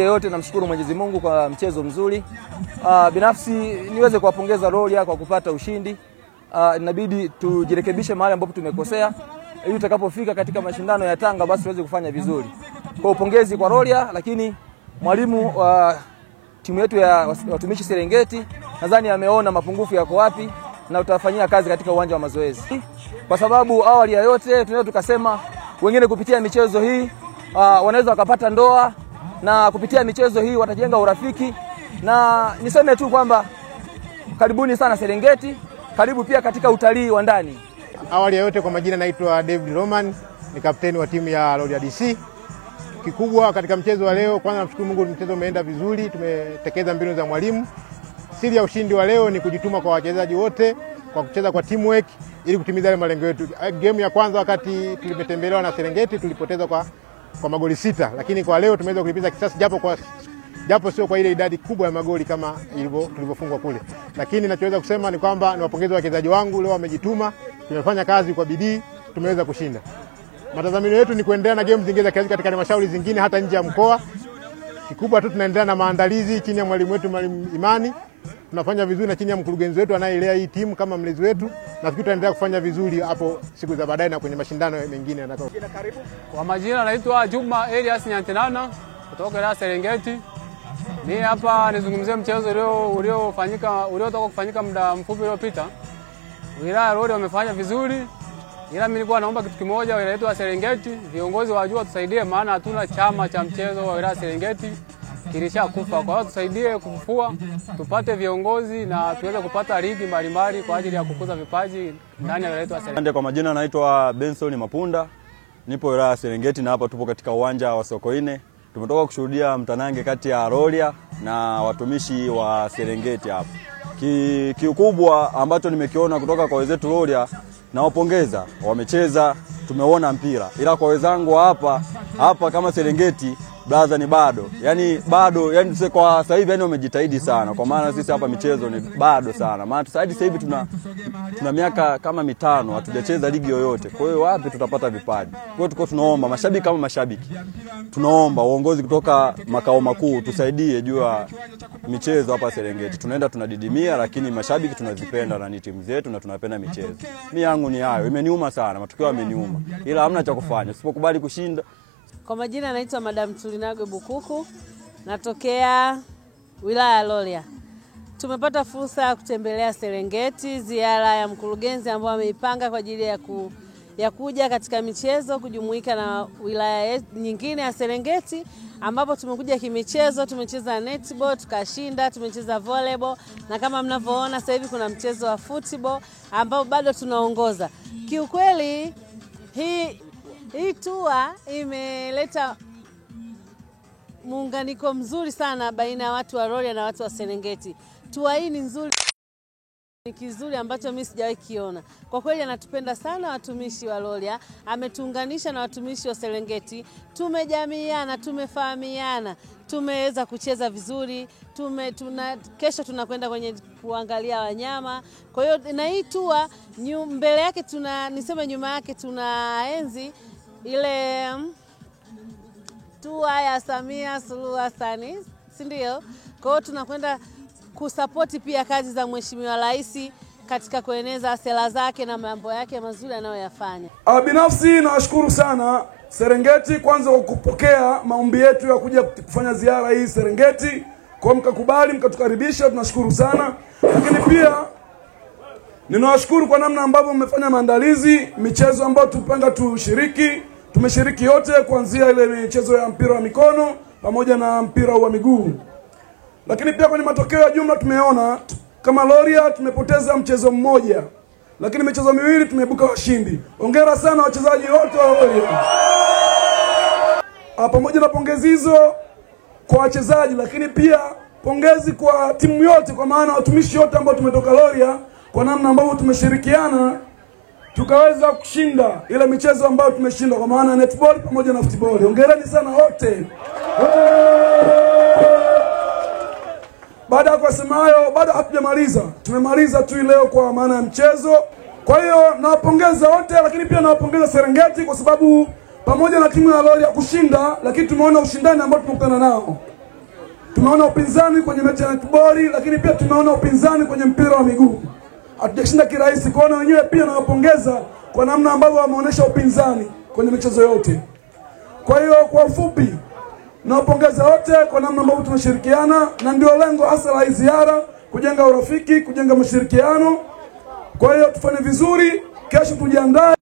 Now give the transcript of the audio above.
Awali ya yote namshukuru Mwenyezi Mungu kwa mchezo mzuri. Binafsi niweze kuwapongeza Rorya kwa kupata ushindi. Inabidi tujirekebishe mahali ambapo tumekosea ili tutakapofika katika mashindano ya Tanga basi tuweze kufanya vizuri. Kwa upongezi kwa Rorya, lakini mwalimu wa timu yetu ya watumishi Serengeti nadhani ameona mapungufu yako wapi na tutafanyia kazi katika uwanja wa mazoezi. Kwa sababu awali ya yote tunaweza tukasema wengine kupitia michezo hii wanaweza wakapata ndoa na kupitia michezo hii watajenga urafiki, na niseme tu kwamba karibuni sana Serengeti, karibu pia katika utalii wa ndani. Awali ya yote kwa majina naitwa David Roman, ni kapteni wa timu ya Rorya DC. Kikubwa katika mchezo wa leo, kwanza namshukuru Mungu mchezo umeenda vizuri, tumetekeleza mbinu za mwalimu. Siri ya ushindi wa leo ni kujituma kwa wachezaji wote, kwa kucheza kwa teamwork ili kutimiza yale malengo yetu. Game ya kwanza wakati tulimetembelewa na Serengeti tulipoteza kwa magoli 6, lakini kwa leo tumeweza kulipiza kisasi japo sio kwa ile idadi kubwa ya magoli kama tulivyofungwa kule. Lakini ninachoweza kusema ni kwamba niwapongeze wachezaji wangu, leo wamejituma, tumefanya kazi kwa bidii, tumeweza kushinda. Matazamio yetu ni kuendelea na game zingine katika halmashauri zingine hata nje ya mkoa. Kikubwa tu tunaendelea na maandalizi chini ya mwalimu wetu Mwalimu Imani. Tunafanya vizuri na chini ya mkurugenzi wetu anayelea hii timu kama mlezi wetu. Nafikiri tutaendelea kufanya vizuri hapo siku za baadaye na kwenye mashindano mengine yanataka. Kwa majina naitwa Juma Elias Nyantenana kutoka Serengeti. Mimi hapa nizungumzie mchezo uliotoka kufanyika muda mfupi uliopita. Wilaya ya Rorya wamefanya vizuri. Ila mimi nilikuwa naomba kitu kimoja, wilaya yetu ya Serengeti, viongozi wajua tusaidie, maana hatuna chama cha mchezo wa wilaya Serengeti, kilishakufa. Kwa hiyo tusaidie kufufua, tupate viongozi na tuweze kupata ligi mbalimbali kwa ajili ya kukuza vipaji ndani ya wilaya yetu ya Serengeti. Kwa majina naitwa Benson Mapunda, nipo wilaya ya Serengeti na hapa tupo katika uwanja wa Sokoine. Tumetoka kushuhudia mtanange kati ya Rorya na watumishi wa Serengeti hapa. Kiukubwa ambacho nimekiona kutoka kwa wenzetu Rorya, na wapongeza, wamecheza, tumeona mpira. Ila kwa wenzangu hapa kama Serengeti, brother, ni bado. Yani kwa sasa hivi wamejitahidi sana, kwa maana sisi hapa michezo ni bado sana. Maana sasa hivi tuna miaka kama 5 hatujacheza ligi yoyote. Kwa hiyo wapi tutapata vipaji? Kwa hiyo tuko tunaomba mashabiki kama mashabiki, tunaomba uongozi kutoka makao makuu tusaidie juu ya michezo hapa Serengeti. Tunaenda tunadidimia, lakini mashabiki tunazipenda na ni timu zetu na tunapenda michezo. Mimi yangu ni hayo, imeniuma sana, matokeo yameniuma. Ila hamna cha kufanya, usipokubali kushinda. Kwa majina naitwa Madam Tulinagwe Bukuku, natokea wilaya ya Rorya. Tumepata fursa ya kutembelea Serengeti, ziara ya mkurugenzi ambao ameipanga kwa ajili ya kuja katika michezo, kujumuika na wilaya nyingine ya Serengeti, ambapo tumekuja kimichezo, tumecheza netball tukashinda, tumecheza volleyball, na kama mnavyoona sasa hivi kuna mchezo wa football ambao bado tunaongoza. Kiukweli hii tour imeleta muunganiko mzuri sana baina ya watu wa Rorya na watu wa Serengeti. Tour hii ni nzuri, ni kizuri ambacho mimi sijawahi kiona. Kwa kweli anatupenda sana watumishi wa Rorya, ametuunganisha na watumishi wa Serengeti. Tumejamiana, tumefahamiana, tumeweza kucheza vizuri. Kesho tunakwenda kwenye kuangalia wanyama. Kwa hiyo na hii tour mbele yake nyuma yake tunaenzi ile tour ya Samia Suluhu Hassan, si ndio? Kwa hiyo tunakwenda kusapoti pia kazi za Mheshimiwa Rais katika kueneza sera zake na mambo yake mazuri anayoyafanya. Binafsi nawashukuru sana Serengeti kwanza kwa kupokea maombi yetu ya kuja kufanya ziara hii Serengeti. Kwa mkakubali, mkatukaribisha, tunashukuru sana. Lakini pia ninawashukuru kwa namna ambavyo mmefanya maandalizi, michezo ambayo tupanga tushiriki. Tumeshiriki yote kuanzia ile michezo ya mpira wa mikono pamoja na mpira wa miguu. Lakini pia kwenye matokeo ya jumla tumeona kama Rorya tumepoteza mchezo mmoja, lakini michezo miwili tumeibuka washindi. Hongera sana wachezaji wote wa Rorya. Pamoja na pongezi hizo kwa wachezaji, lakini pia pongezi kwa timu yote, kwa maana watumishi wote ambao tumetoka Rorya, kwa namna ambavyo tumeshirikiana tukaweza kushinda ile michezo ambayo tumeshinda, kwa maana netball pamoja na football. Hongereni sana wote. Baada ya kusema hayo, bado hatujamaliza. Tumemaliza tu leo kwa maana ya mchezo. Kwa hiyo nawapongeza wote, lakini pia nawapongeza Serengeti kwa sababu pamoja na timu ya Rorya kushinda, lakini tumeona ushindani ambao tumekutana nao. tumeona upinzani kwenye mechi ya netball, lakini pia tumeona upinzani kwenye mpira wa miguu. Hatujashinda kirahisi, kwa wenyewe pia nawapongeza kwa namna ambavyo wameonyesha upinzani kwenye michezo yote. Kwa hiyo kwa ufupi, nawapongeza wote kwa namna ambavyo tunashirikiana, na ndio lengo hasa la ziara, kujenga urafiki, kujenga mashirikiano. Kwa hiyo tufanye vizuri, kesho tujiandae.